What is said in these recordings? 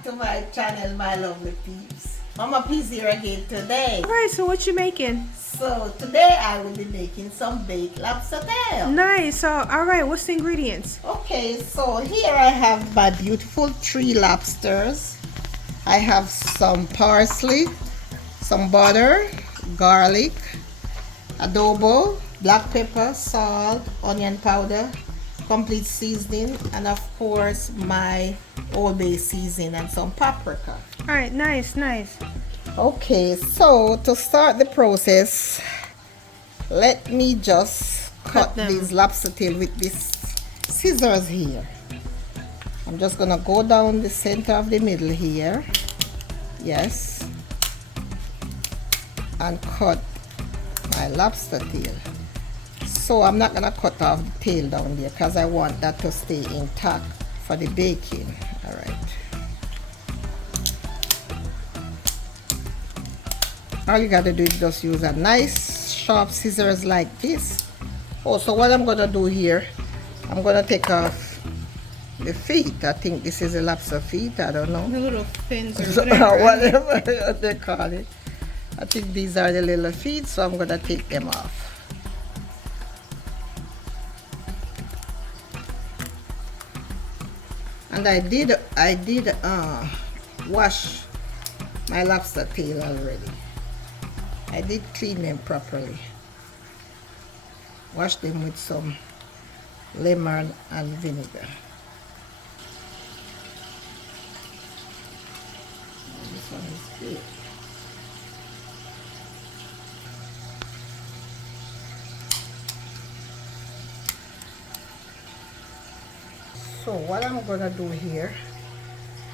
back to my channel, my lovely peeps. Mama P's here again today. Alright, so what you making? So today I will be making some baked lobster tail. Nice. So, alright, what's the ingredients? Okay, so here I have my beautiful 3 lobsters. I have some parsley, some butter, garlic, adobo, black pepper, salt, onion powder, complete seasoning, and of course my Old Bay seasoning and some paprika. Alright, nice. Okay, so to start the process, let me just cut these lobster tail with these scissors here. I'm just gonna go down the center of the middle here, yes, and cut my lobster tail. So I'm not gonna cut off the tail down there because I want that to stay intact for the baking. All right. All you gotta do is just use a nice sharp scissors like this. Oh, so what I'm gonna do here, I'm gonna take off the feet. I think this is a lobster feet. I don't know. The little fins or whatever. Whatever they call it. I think these are the little feet, so I'm gonna take them off. And I did wash my lobster tail already. I did clean them properly. Wash them with some lemon and vinegar. This one is good. So what I'm gonna do here,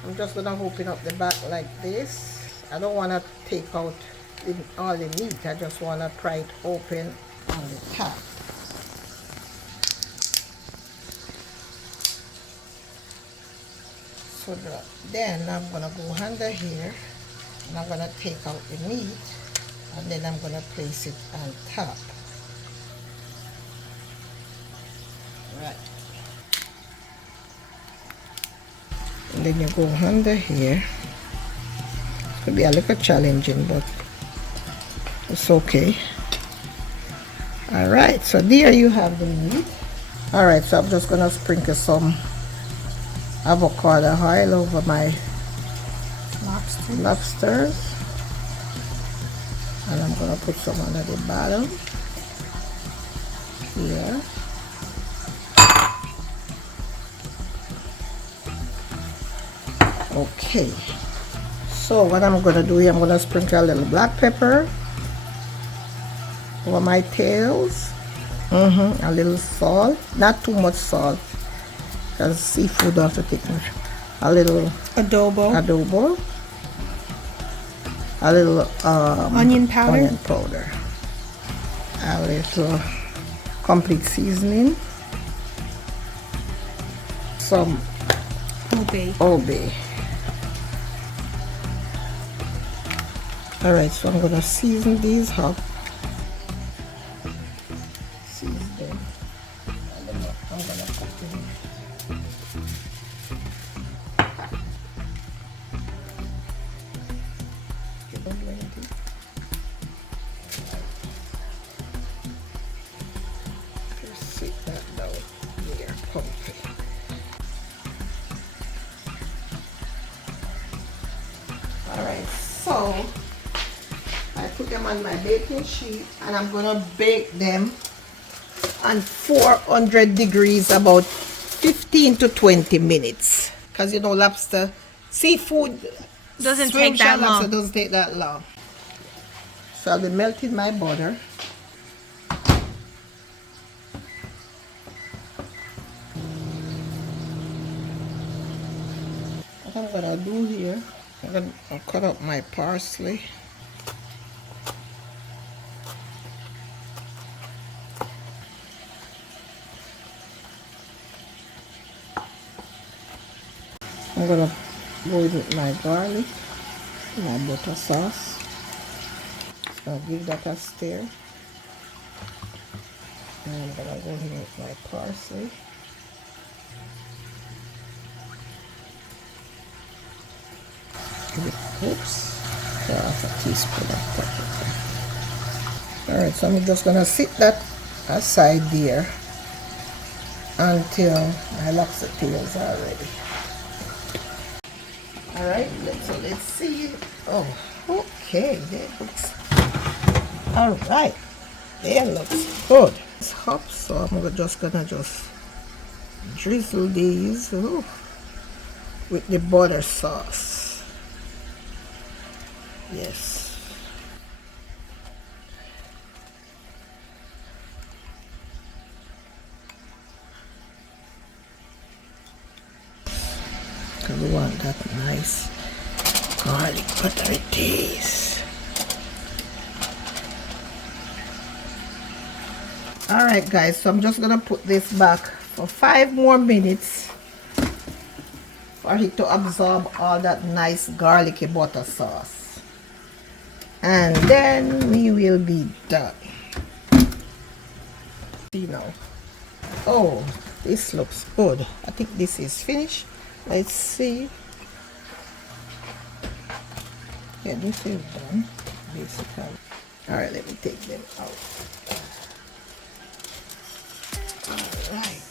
I'm just gonna open up the back like this. I don't wanna take out all the meat. I just wanna pry it open on the top. So then I'm gonna go under here and I'm gonna take out the meat and then I'm gonna place it on top. Right. And then you go under here. It's gonna be a little challenging, but it's okay. All right, so there you have the meat. All right, so I'm just gonna sprinkle some avocado oil over my lobsters, and I'm gonna put some under the bottom here. Okay, so what I'm gonna do here, I'm gonna sprinkle a little black pepper over my tails, a little salt, not too much salt because seafood don't have to take much. A little adobo, a little onion powder, a little complete seasoning, some Old Bay. All right, so I'm gonna season these up. Season them. I'm gonna put them. Just sit that down here, comfy. All right, so I put them on my baking sheet and I'm gonna bake them on 400 degrees about 15 to 20 minutes. Because you know lobster, seafood doesn't take that long. Doesn't take that long. So I'll be melting my butter. What I'm gonna do here, I'll cut up my parsley. I'm gonna go with my garlic, my butter sauce. So I'll give that a stir. And I'm gonna go here with my parsley. Oops. Half a teaspoon of paprika. Alright, so I'm just gonna sit that aside there until my lobster tails are ready. Alright, let's see. Oh, okay, that looks alright. There looks good. It's hot, so I'm just gonna drizzle these with the butter sauce. Yes. Because we want that nice garlic buttery taste. Alright guys, so I'm just gonna put this back for 5 more minutes for it to absorb all that nice garlicky butter sauce, and then we will be done. See now. Oh, this looks good. I think this is finished. Let's see. Yeah, this is done basically. Alright, let me take them out. Alright.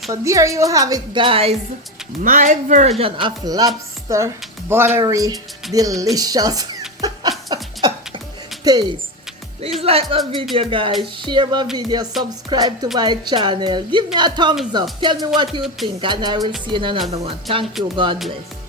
So there you have it, guys. My version of lobster buttery delicious taste. Please like my video, guys. Share my video. Subscribe to my channel. Give me a thumbs up. Tell me what you think, and I will see you in another one. Thank you. God bless.